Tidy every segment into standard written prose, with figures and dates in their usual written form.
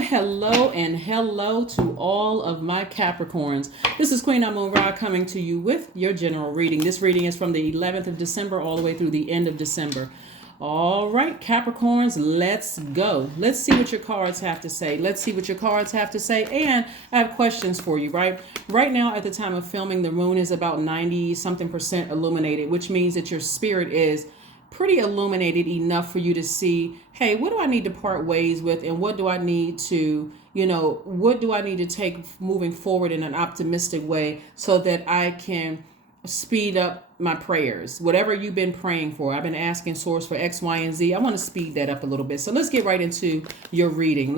hello, and hello to all of my Capricorns. This is Queen Amun Ra coming to you with your general reading. This reading is from the 11th of December all the way through the end of December. All right, Capricorns, let's go. Let's see what your cards have to say. Let's see what your cards have to say. And I have questions for you, right? Right now, at the time of filming, the moon is about 90-something% illuminated, which means that your spirit is pretty illuminated enough for you to see, hey, what do I need to part ways with, and what do I need to, what do I need to take moving forward in an optimistic way so that I can speed up my prayers. Whatever you've been praying for, I've been asking source for X, Y, and Z. I want to speed that up a little bit. So let's get right into your reading.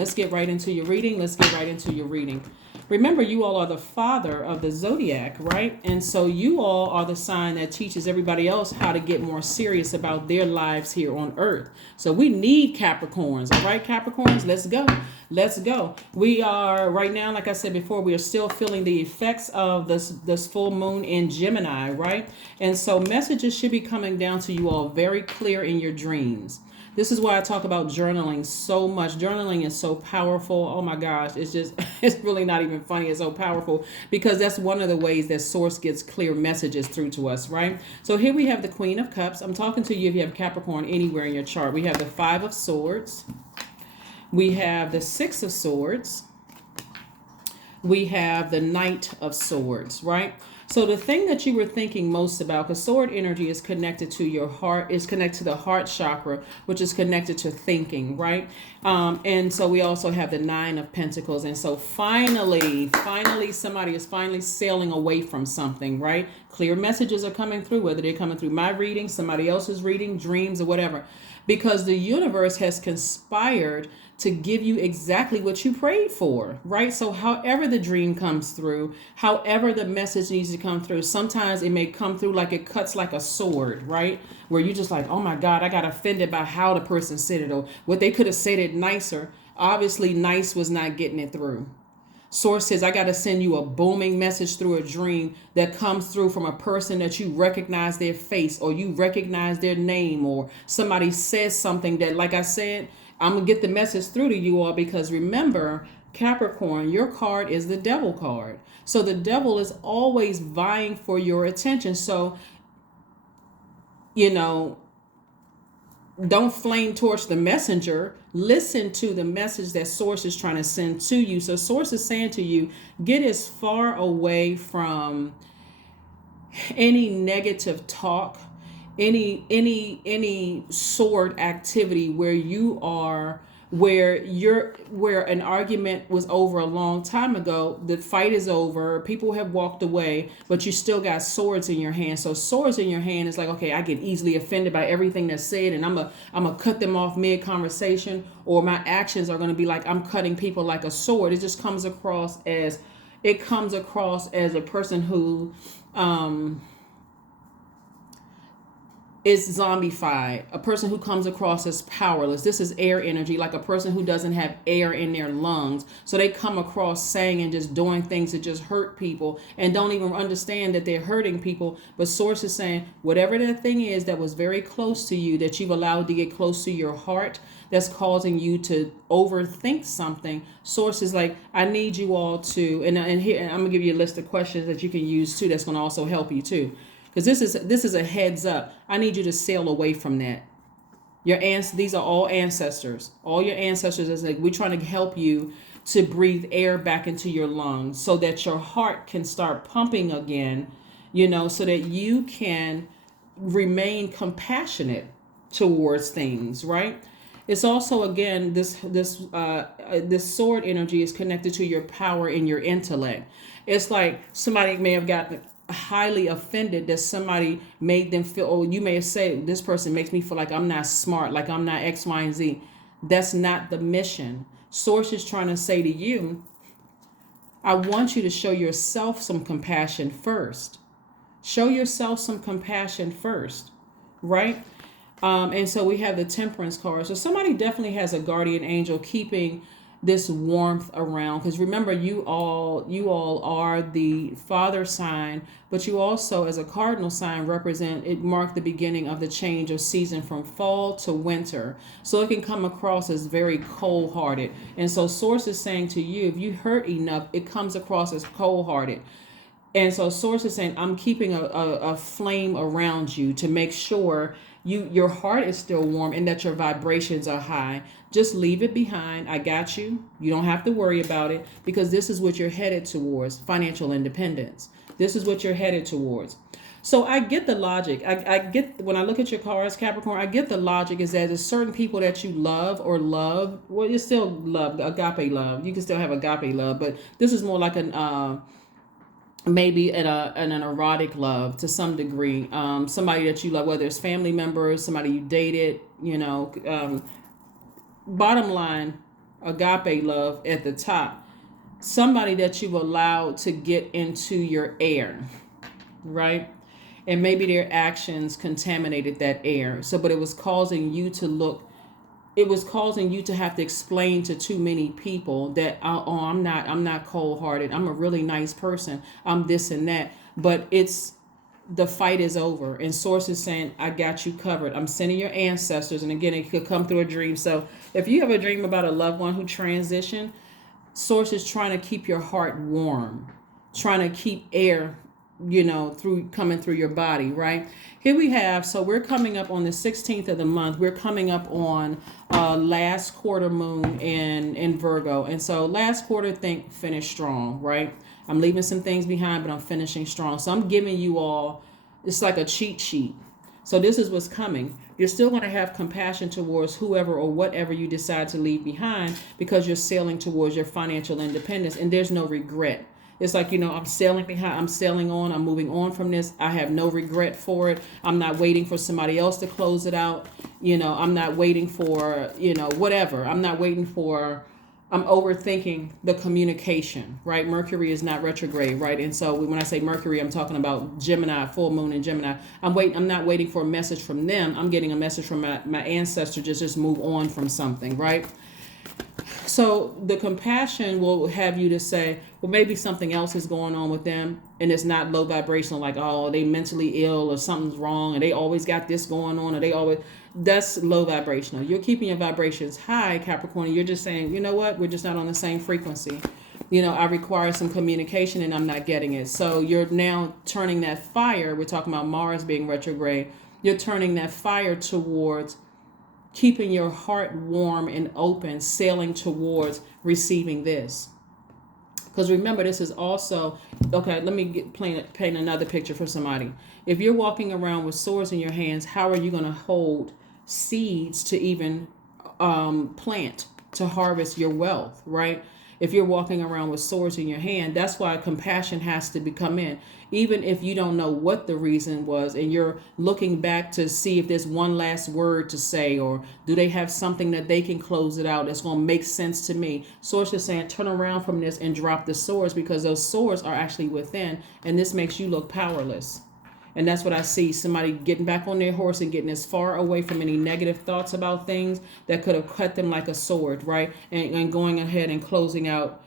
Remember, you all are the father of the Zodiac, right? And so you all are the sign that teaches everybody else how to get more serious about their lives here on Earth. So we need Capricorns, all right, Capricorns? Let's go. Let's go. We are right now, like I said before, we are still feeling the effects of this full moon in Gemini, right? And so messages should be coming down to you all very clear in your dreams. This is why I talk about journaling so much. Journaling is so powerful. Oh my gosh, it's really not even funny. It's so powerful because that's one of the ways that source gets clear messages through to us, right? So here we have the Queen of Cups. I'm talking to you if you have Capricorn anywhere in your chart. We have the Five of Swords. We have the Six of Swords. We have the Knight of Swords, right? So the thing that you were thinking most about, because sword energy is connected to your heart, is connected to the heart chakra, which is connected to thinking, right? And so we also have the Nine of Pentacles. And so finally, somebody is finally sailing away from something, right? Clear messages are coming through, whether they're coming through my reading, somebody else's reading, dreams, or whatever. Because the universe has conspired to give you exactly what you prayed for, right? So however the dream comes through, however the message needs to come through, sometimes it may come through like it cuts like a sword, right? Where you're just like, oh my God, I got offended by how the person said it, or what they could have said it nicer. Obviously, nice was not getting it through. Source says, I got to send you a booming message through a dream that comes through from a person that you recognize their face, or you recognize their name, or somebody says something that, like I said, I'm going to get the message through to you all, because remember, Capricorn, your card is the devil card. So the devil is always vying for your attention. So, don't flame torch the messenger. Listen to the message that source is trying to send to you. So source is saying to you, get as far away from any negative talk, any sword activity where an argument was over a long time ago. The fight is over, people have walked away, but you still got swords in your hand. So swords in your hand is like, okay, I get easily offended by everything that's said, and I'm a cut them off mid conversation, or my actions are going to be like I'm cutting people like a sword. It just comes across as a person who is zombified, a person who comes across as powerless. This is air energy, like a person who doesn't have air in their lungs. So they come across saying and just doing things that just hurt people and don't even understand that they're hurting people. But source is saying, whatever that thing is that was very close to you, that you've allowed to get close to your heart, that's causing you to overthink something, source is like, I need you all to, and here, I'm gonna give you a list of questions that you can use too, that's gonna also help you too. Because this is a heads up. I need you to sail away from that. These are all ancestors. All your ancestors is like, we're trying to help you to breathe air back into your lungs so that your heart can start pumping again, so that you can remain compassionate towards things, right? It's also, again, this sword energy is connected to your power and your intellect. It's like somebody may have gotten highly offended that somebody made them feel, oh, you may have said, this person makes me feel like I'm not smart, like I'm not X, Y, and Z. That's not the mission. Source is trying to say to you, I want you to show yourself some compassion first. Show yourself some compassion first, right? And so we have the Temperance card. So somebody definitely has a guardian angel keeping this warmth around, because remember, you all are the father sign, but you also, as a cardinal sign, represent, it marked the beginning of the change of season from fall to winter. So it can come across as very cold-hearted. And so source is saying to you, if you hurt enough, it comes across as cold-hearted. And so source is saying, I'm keeping a flame around you to make sure your heart is still warm and that your vibrations are high. Just leave it behind. I got you. You don't have to worry about it, because this is what you're headed towards, financial independence. This is what you're headed towards. So I get the logic. I get, when I look at your cards, Capricorn, I get the logic is that there's certain people that you love or love. Well, you still love agape love. You can still have agape love, but this is more like an maybe an erotic love to some degree. Somebody that you love, whether it's family members, somebody you dated, bottom line, agape love at the top. Somebody that you've allowed to get into your air, right? And maybe their actions contaminated that air. So, but it was causing you to look, it was causing you to have to explain to too many people that, oh, I'm not cold-hearted. I'm a really nice person. I'm this and that. But the fight is over. And source is saying, I got you covered. I'm sending your ancestors. And again, it could come through a dream. So if you have a dream about a loved one who transitioned, source is trying to keep your heart warm, trying to keep air, through coming through your body, right? Here we have, so we're coming up on the 16th of the month. We're coming up on last quarter moon in Virgo. And so last quarter, think finish strong, right? I'm leaving some things behind, but I'm finishing strong. So I'm giving you all, it's like a cheat sheet. So this is what's coming. You're still going to have compassion towards whoever or whatever you decide to leave behind, because you're sailing towards your financial independence, and there's no regret. It's like, I'm sailing behind, I'm sailing on, I'm moving on from this. I have no regret for it. I'm not waiting for somebody else to close it out. I'm not waiting for, whatever. I'm overthinking the communication, right? Mercury is not retrograde, right? And so when I say Mercury, I'm talking about Gemini, full moon in Gemini. I'm not waiting for a message from them. I'm getting a message from my ancestor, just move on from something, right? So the compassion will have you to say, well, maybe something else is going on with them, and it's not low vibrational, like, oh, they mentally ill or something's wrong and they always got this going on, or that's low vibrational. You're keeping your vibrations high, Capricorn. You're just saying, you know what, we're just not on the same frequency. I require some communication and I'm not getting it. So you're now turning that fire. We're talking about Mars being retrograde. You're turning that fire towards keeping your heart warm and open, sailing towards receiving this. Because remember, this is also, okay, let me paint another picture for somebody. If you're walking around with swords in your hands, how are you going to hold seeds to even plant, to harvest your wealth, right? If you're walking around with swords in your hand, that's why compassion has to come in. Even if you don't know what the reason was and you're looking back to see if there's one last word to say, or do they have something that they can close it out that's going to make sense to me. Source is saying, turn around from this and drop the swords, because those swords are actually within, and this makes you look powerless. And that's what I see, somebody getting back on their horse and getting as far away from any negative thoughts about things that could have cut them like a sword, right? And going ahead and closing out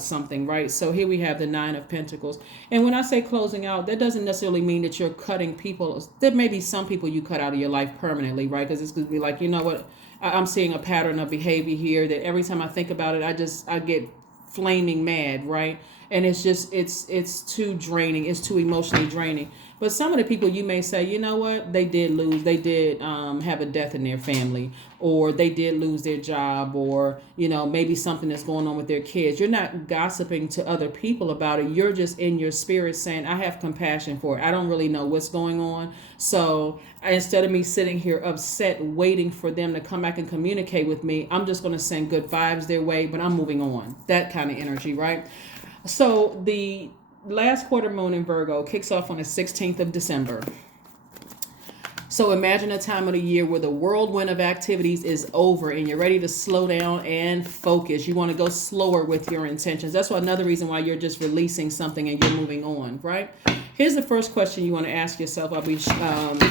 something, right? So here we have the 9 of Pentacles. And when I say closing out, that doesn't necessarily mean that you're cutting people. There may be some people you cut out of your life permanently, right? Because it's going to be like, you know what? I'm seeing a pattern of behavior here that every time I think about it, I get flaming mad, right? And it's too draining. It's too emotionally draining. But some of the people you may say, you know what, they did have a death in their family, or they did lose their job, or, maybe something that's going on with their kids. You're not gossiping to other people about it. You're just in your spirit saying, I have compassion for it. I don't really know what's going on. So instead of me sitting here upset, waiting for them to come back and communicate with me, I'm just going to send good vibes their way, but I'm moving on. That kind of energy, right? So the last quarter moon in Virgo kicks off on the 16th of December. So imagine a time of the year where the whirlwind of activities is over and you're ready to slow down and focus. You want to go slower with your intentions. That's another reason why you're just releasing something and you're moving on, right? Here's the first question you want to ask yourself. I'll be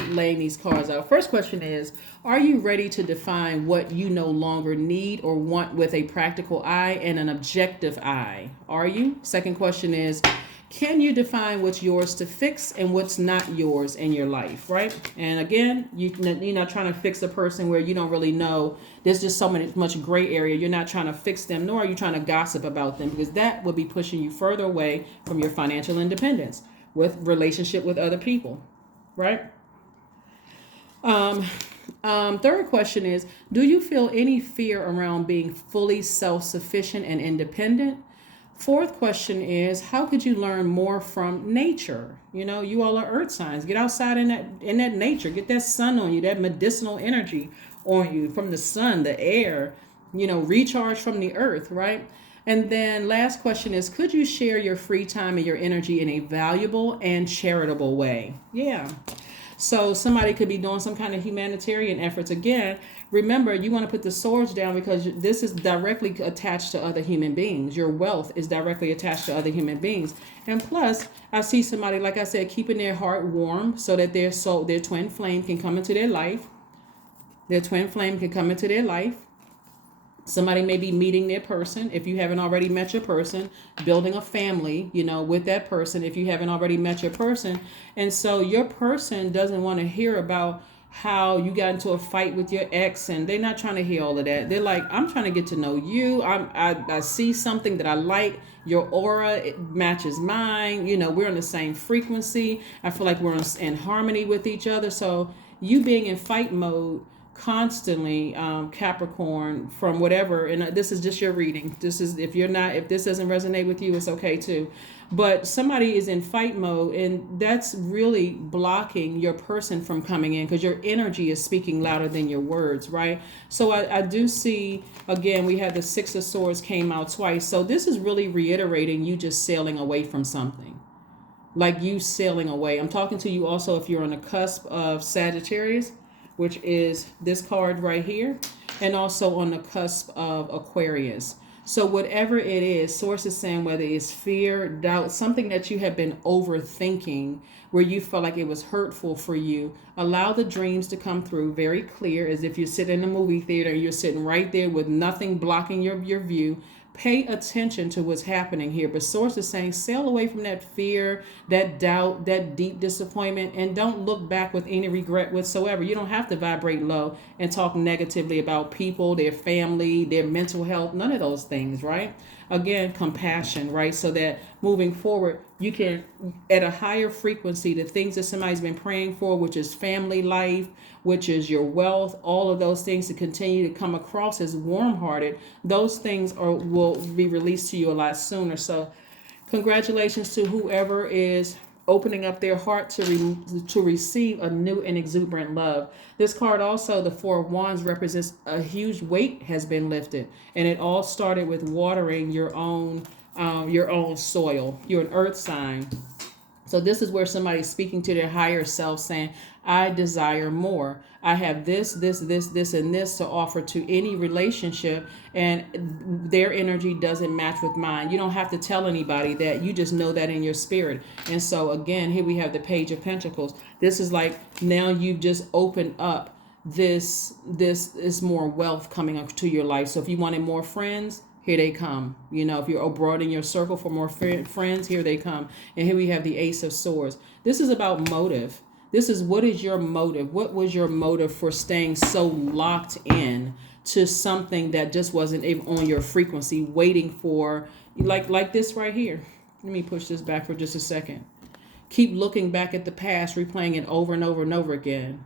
laying these cards out. First question is, are you ready to define what you no longer need or want with a practical eye and an objective eye? Are you? Second question is, can you define what's yours to fix and what's not yours in your life, right? And again, you're not trying to fix a person where you don't really know. There's just so much gray area. You're not trying to fix them, nor are you trying to gossip about them, because that would be pushing you further away from your financial independence with relationship with other people, right? Third question is, do you feel any fear around being fully self-sufficient and independent? Fourth question is, how could you learn more from nature? You all are earth signs. Get outside in that nature. Get that sun on you, that medicinal energy on you from the sun, the air, recharge from the earth, right? And then last question is, could you share your free time and your energy in a valuable and charitable way? Yeah. So somebody could be doing some kind of humanitarian efforts. Again, remember, you want to put the swords down because this is directly attached to other human beings. Your wealth is directly attached to other human beings. And plus, I see somebody, like I said, keeping their heart warm so that their twin flame can come into their life. Their twin flame can come into their life. Somebody may be meeting their person. If you haven't already met your person, building a family, with that person, if you haven't already met your person. And so your person doesn't want to hear about how you got into a fight with your ex, and they're not trying to hear all of that. They're like, I'm trying to get to know you. I see something that I like. Your aura, it matches mine. We're on the same frequency. I feel like we're in harmony with each other. So you being in fight mode constantly, Capricorn, from whatever, and this is just your reading. This is, if this doesn't resonate with you, it's okay too. But somebody is in fight mode, and that's really blocking your person from coming in because your energy is speaking louder than your words, right? So I do see, again, we had the Six of Swords came out twice. So this is really reiterating you just sailing away from something. Like you sailing away. I'm talking to you also if you're on the cusp of Sagittarius, which is this card right here, and also on the cusp of Aquarius. So whatever it is, Source is saying whether it's fear, doubt, something that you have been overthinking where you felt like it was hurtful for you, allow the dreams to come through very clear, as if you're sitting in a movie theater and you're sitting right there with nothing blocking your view. Pay attention to what's happening here. But Source is saying sail away from that fear, that doubt, that deep disappointment, and don't look back with any regret whatsoever. You don't have to vibrate low and talk negatively about people, their family, their mental health, none of those things, right? Again, compassion, right? So that moving forward, you can, at a higher frequency, the things that somebody's been praying for, which is family life, which is your wealth, all of those things to continue to come across as warm-hearted, those things will be released to you a lot sooner. So congratulations to whoever is opening up their heart to receive a new and exuberant love. This card also, the Four of Wands, represents a huge weight has been lifted, and it all started with watering your own soil. You're an earth sign. So this is where somebody's speaking to their higher self saying, I desire more. I have this, and this to offer to any relationship, and their energy doesn't match with mine. You don't have to tell anybody that. You just know that in your spirit. And so again, here we have the Page of Pentacles. This is like, now you've just opened up this is more wealth coming up to your life. So if you wanted more friends, here they come. If you're abroad in your circle for more friends, here they come. And here we have the Ace of Swords. This is about motive. This is, what is your motive? What was your motive for staying so locked in to something that just wasn't on your frequency, waiting for, like this right here. Let me push this back for just a second. Keep looking back at the past, replaying it over and over and over again.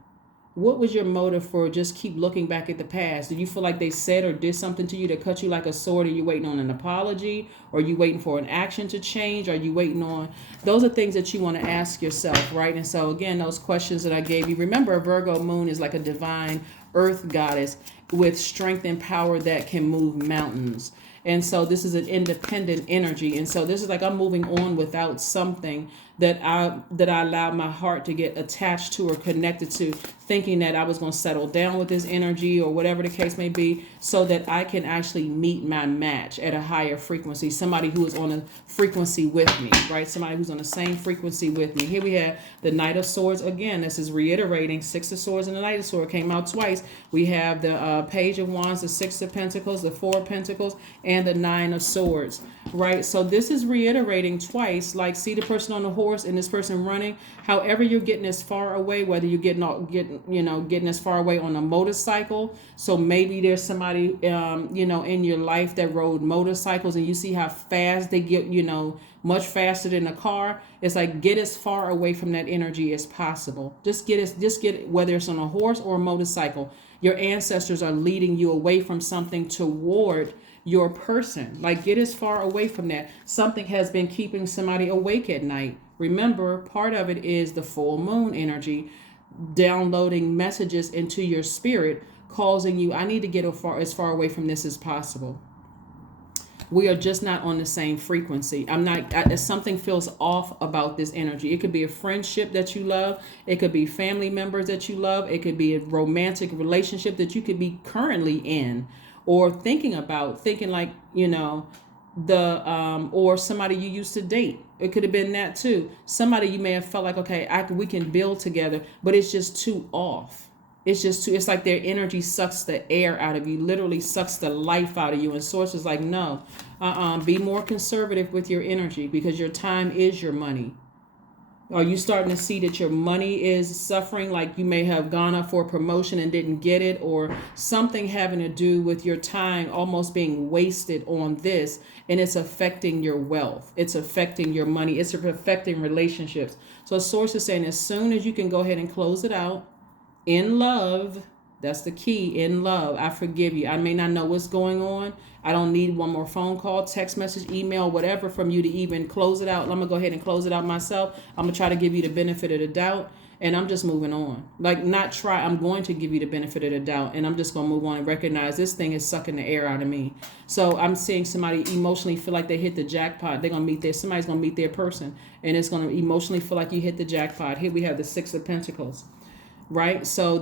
What was your motive for just keep looking back at the past? Do you feel like they said or did something to you that cut you like a sword? Are you waiting on an apology? Or are you waiting for an action to change? Are you waiting on... Those are things that you want to ask yourself, right? And so again, those questions that I gave you. Remember, a Virgo moon is like a divine earth goddess. with strength and power that can move mountains. And so this is an independent energy. And so this is like I'm moving on without something that I allowed my heart to get attached to or connected to, thinking that I was going to settle down with this energy or whatever the case may be, so that I can actually meet my match at a higher frequency, somebody who is on a frequency with me, right? Somebody who's on the same frequency with me. Here we have the Knight of Swords. Again, this is reiterating. Six of Swords and the Knight of Swords came out twice. We have the Page of Wands, the Six of Pentacles, the Four of Pentacles, and the Nine of Swords, right? So this is reiterating twice, like see the person on the horse and this person running. However you're getting as far away, whether you're getting as far away on a motorcycle. So maybe there's somebody in your life that rode motorcycles, and you see how fast they get, much faster than a car. It's like get as far away from that energy as possible. Just get whether it's on a horse or a motorcycle. Your ancestors are leading you away from something toward your person. Like get as far away from that. Something has been keeping somebody awake at night. Remember, part of it is the full moon energy downloading messages into your spirit, causing you, I need to get as far away from this as possible. We are just not on the same frequency. Something feels off about this energy. It could be a friendship that you love. It could be family members that you love. It could be a romantic relationship that you could be currently in or thinking like, or somebody you used to date. It could have been that too. Somebody you may have felt like, okay, we can build together, but it's just too off. It's like their energy sucks the air out of you, literally sucks the life out of you. And Source is like, no, be more conservative with your energy, because your time is your money. Are you starting to see that your money is suffering? Like you may have gone up for a promotion and didn't get it, or something having to do with your time almost being wasted on this, and it's affecting your wealth. It's affecting your money. It's affecting relationships. So Source is saying as soon as you can go ahead and close it out in love, that's the key, in love. I forgive you. I may not know what's going on. I don't need one more phone call, text message, email, whatever from you to even close it out. I'm going to go ahead and close it out myself. I'm going to try to give you the benefit of the doubt, and I'm just moving on. I'm going to give you the benefit of the doubt, and I'm just going to move on and recognize this thing is sucking the air out of me. So I'm seeing somebody emotionally feel like they hit the jackpot. Somebody's going to meet their person, and it's going to emotionally feel like you hit the jackpot. Here we have the Six of Pentacles. Right? So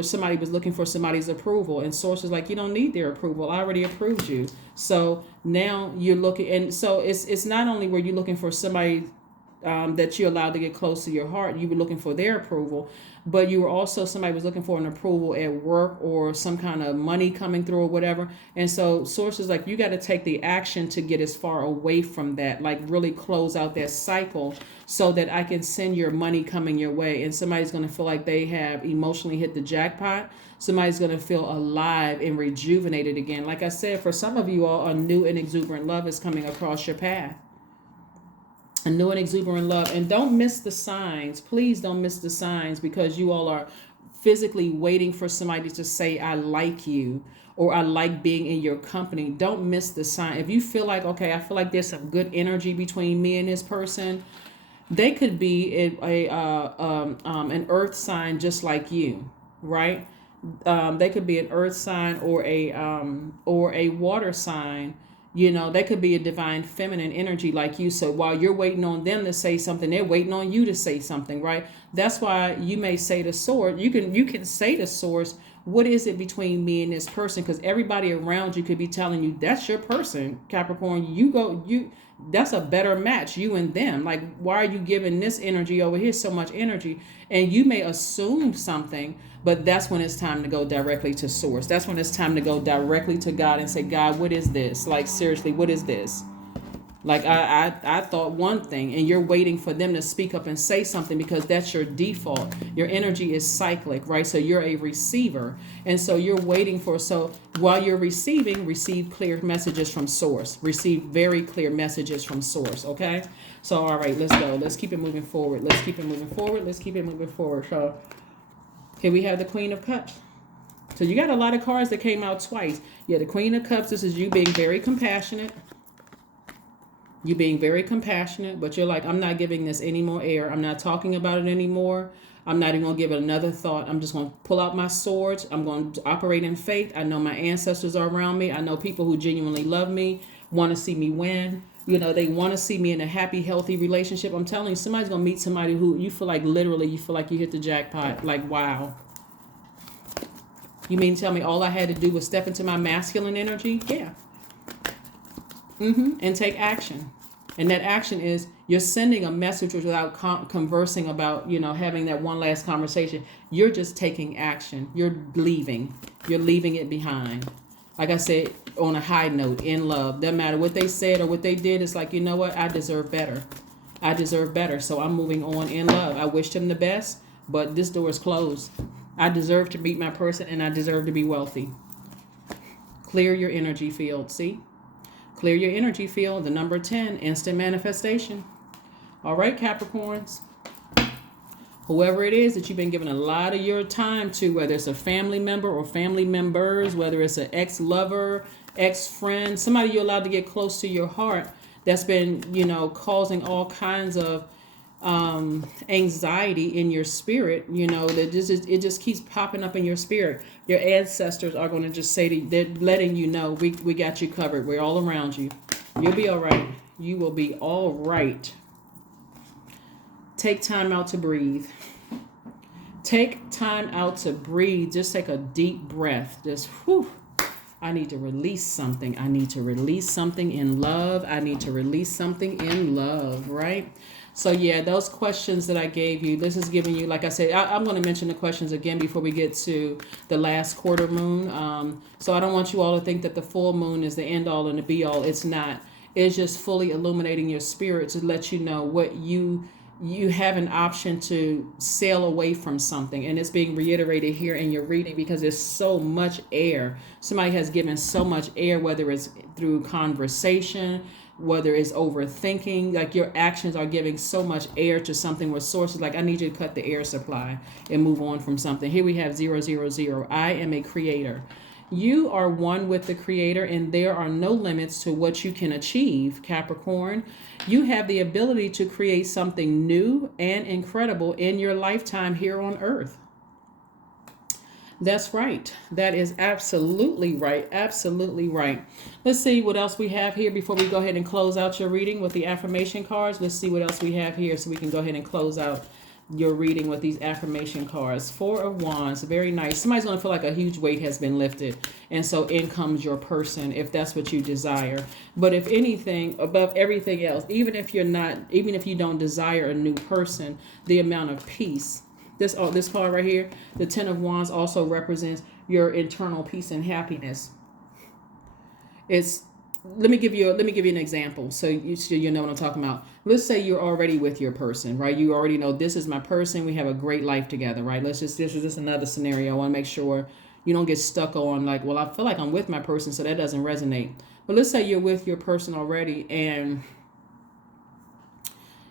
somebody was looking for somebody's approval, and Source is like, you don't need their approval. I already approved you. So now you're looking, and so it's not only were you looking for somebody that you allowed to get close to your heart, you were looking for their approval, but you were also, somebody was looking for an approval at work or some kind of money coming through or whatever. And so Source is like, you got to take the action to get as far away from that, like really close out that cycle, so that I can send your money coming your way. And somebody's going to feel like they have emotionally hit the jackpot. Somebody's going to feel alive and rejuvenated again. Like I said, for some of you all, a new and exuberant love is coming across your path. A new and exuberant love. And don't miss the signs. Please don't miss the signs, because you all are physically waiting for somebody to say, I like you, or I like being in your company. Don't miss the sign. If you feel like, okay, I feel like there's some good energy between me and this person, they could be an earth sign just like you, right? They could be an earth sign or a water sign. They could be a divine feminine energy like you. So while you're waiting on them to say something, they're waiting on you to say something, right? That's why you may say to Source, you can say to Source, what is it between me and this person? Because everybody around you could be telling you that's your person, Capricorn. That's a better match, you and them. Like, why are you giving this energy over here so much energy? And you may assume something, but that's when it's time to go directly to Source. That's when it's time to go directly to God and say, God, what is this? Like, seriously, what is this? Like, I thought one thing, and you're waiting for them to speak up and say something, because that's your default. Your energy is cyclic, right? So you're a receiver. And so you're waiting so while you're receiving, receive clear messages from Source. Receive very clear messages from Source, okay? So, all right, let's go. Let's keep it moving forward. So here we have the Queen of Cups. So you got a lot of cards that came out twice. Yeah, the Queen of Cups, this is you being very compassionate. You being very compassionate, but you're like, I'm not giving this any more air. I'm not talking about it anymore. I'm not even going to give it another thought. I'm just going to pull out my swords. I'm going to operate in faith. I know my ancestors are around me. I know people who genuinely love me, want to see me win. You know, they want to see me in a happy, healthy relationship. I'm telling you, somebody's going to meet somebody who you feel like literally, you feel like you hit the jackpot. Like, wow. You mean to tell me all I had to do was step into my masculine energy? Yeah. And take action. And that action is you're sending a message without conversing about, you know, having that one last conversation. You're just taking action. You're leaving. You're leaving it behind. Like I said, on a high note, in love. Doesn't matter what they said or what they did. It's like, you know what? I deserve better. I deserve better. So I'm moving on in love. I wish them the best, but this door is closed. I deserve to meet my person, and I deserve to be wealthy. Clear your energy field. See? Clear your energy field. The number 10, instant manifestation. All right, Capricorns. Whoever it is that you've been giving a lot of your time to, whether it's a family member or family members, whether it's an ex-lover, ex-friend, somebody you're allowed to get close to your heart that's been, you know, causing all kinds of anxiety in your spirit, you know, that it just keeps popping up in your spirit. Your ancestors are going to just say to you, they're letting you know, we got you covered. We're all around you. You'll be all right. You will be all right. Take time out to breathe. Take time out to breathe. Just take a deep breath. Just, whew. I need to release something. I need to release something in love. I need to release something in love, right? So yeah, those questions that I gave you, this is giving you, like I said, I'm going to mention the questions again before we get to the last quarter moon. So I don't want you all to think that the full moon is the end all and the be all. It's not. It's just fully illuminating your spirit to let you know what you have an option to sail away from something. And it's being reiterated here in your reading because there's so much air. Somebody has given so much air, whether it's through conversation, whether it's overthinking, like your actions are giving so much air to something where sources like, I need you to cut the air supply and move on from something. Here we have 000. I am a creator. You are one with the creator, and there are no limits to what you can achieve, Capricorn. You have the ability to create something new and incredible in your lifetime here on Earth. That's right. That is absolutely right. Absolutely right. Let's see what else we have here before we go ahead and close out your reading with the affirmation cards. Let's see what else we have here so we can go ahead and close out your reading with these affirmation cards. 4 of Wands. Very nice. Somebody's going to feel like a huge weight has been lifted. And so in comes your person if that's what you desire. But if anything, above everything else, even if you don't desire a new person, the amount of peace. This card right here, the 10 of Wands, also represents your internal peace and happiness. Let me give you an example so you know what I'm talking about. Let's say you're already with your person, right? You already know this is my person. We have a great life together, right? This is just another scenario. I want to make sure you don't get stuck on like, well, I feel like I'm with my person, so that doesn't resonate. But let's say you're with your person already and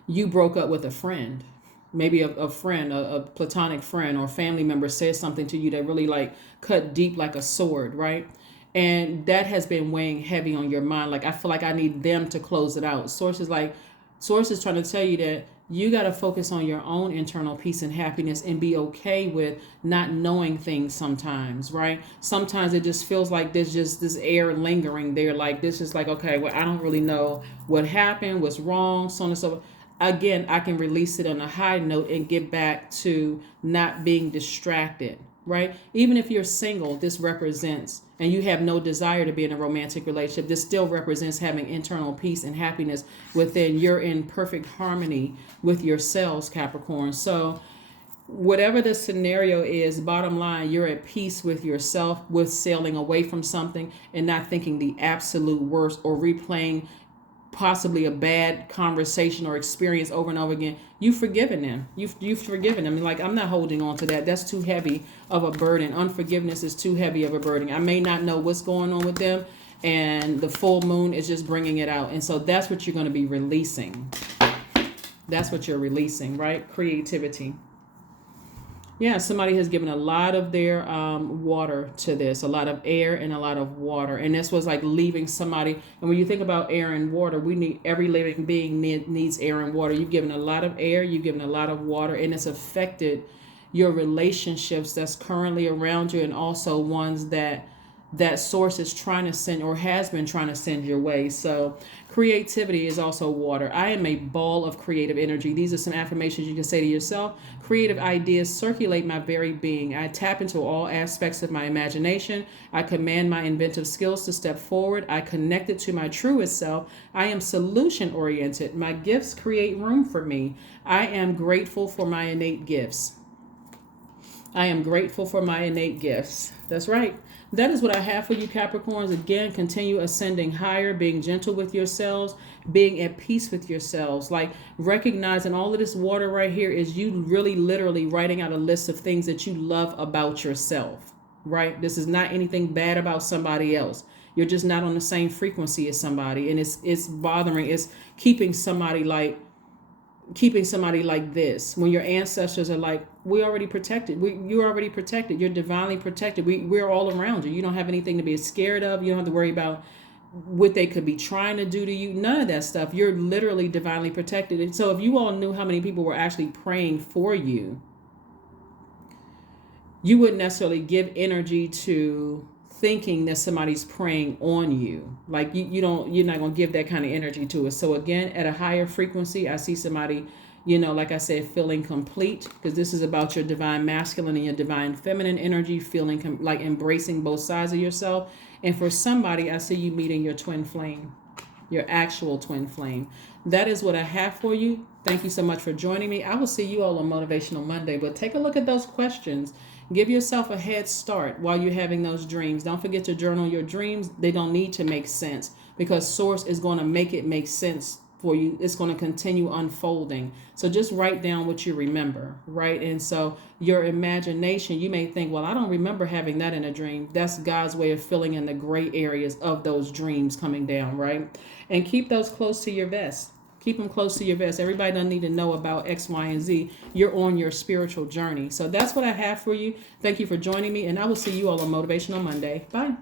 you broke up with a friend. Maybe a friend, a platonic friend or family member says something to you that really like cut deep like a sword, right? And that has been weighing heavy on your mind. Like, I feel like I need them to close it out. Sources trying to tell you that you got to focus on your own internal peace and happiness and be okay with not knowing things sometimes, right? Sometimes it just feels like there's just this air lingering there. Like, this is like, okay, well, I don't really know what happened, what's wrong, so on and so forth. Again, I can release it on a high note and get back to not being distracted, right? Even if you're single, this represents, and you have no desire to be in a romantic relationship, this still represents having internal peace and happiness within. You're in perfect harmony with yourselves, Capricorn. So whatever the scenario is, bottom line, you're at peace with yourself, with sailing away from something and not thinking the absolute worst or replaying possibly a bad conversation or experience over and over again. You've forgiven them. You've forgiven them. Like, I'm not holding on to that. That's too heavy of a burden. Unforgiveness is too heavy of a burden. I may not know what's going on with them, and the full moon is just bringing it out. And so that's what you're going to be releasing. That's what you're releasing, right? Creativity. Yeah, somebody has given a lot of their water to this, a lot of air and a lot of water. And this was like leaving somebody. And when you think about air and water, every living being needs air and water. You've given a lot of air, you've given a lot of water, and it's affected your relationships that's currently around you, and also ones that source is trying to send or has been trying to send your way. So creativity is also water. I am a ball of creative energy. These are some affirmations you can say to yourself. Creative ideas circulate my very being. I tap into all aspects of my imagination. I command my inventive skills to step forward. I connect it to my truest self. I am solution oriented. My gifts create room for me. I am grateful for my innate gifts. I am grateful for my innate gifts. That's right. That is what I have for you, Capricorns. Again, continue ascending higher, being gentle with yourselves, being at peace with yourselves. Like recognizing all of this water right here is you really literally writing out a list of things that you love about yourself, right? This is not anything bad about somebody else. You're just not on the same frequency as somebody. And it's bothering. It's keeping somebody like this when your ancestors are like, we already protected, you're already protected, you're divinely protected, we're all around you, you don't have anything to be scared of, you don't have to worry about what they could be trying to do to you, none of that stuff. You're literally divinely protected. And so if you all knew how many people were actually praying for you, you wouldn't necessarily give energy to thinking that somebody's preying on you. Like you're not going to give that kind of energy to it. So again, at a higher frequency, I see somebody, like I said, feeling complete, because this is about your divine masculine and your divine feminine energy, feeling like embracing both sides of yourself. And for somebody, I see you meeting your twin flame, your actual twin flame. That is what I have for you. Thank you so much for joining me. I will see you all on Motivational Monday, but take a look at those questions. Give yourself a head start while you're having those dreams. Don't forget to journal your dreams. They don't need to make sense, because Source is going to make it make sense for you. It's going to continue unfolding. So just write down what you remember, right? And so your imagination, you may think, well, I don't remember having that in a dream. That's God's way of filling in the gray areas of those dreams coming down, right? And keep those close to your vest. Keep them close to your vest. Everybody doesn't need to know about X, Y, and Z. You're on your spiritual journey. So that's what I have for you. Thank you for joining me, and I will see you all on Motivational Monday. Bye.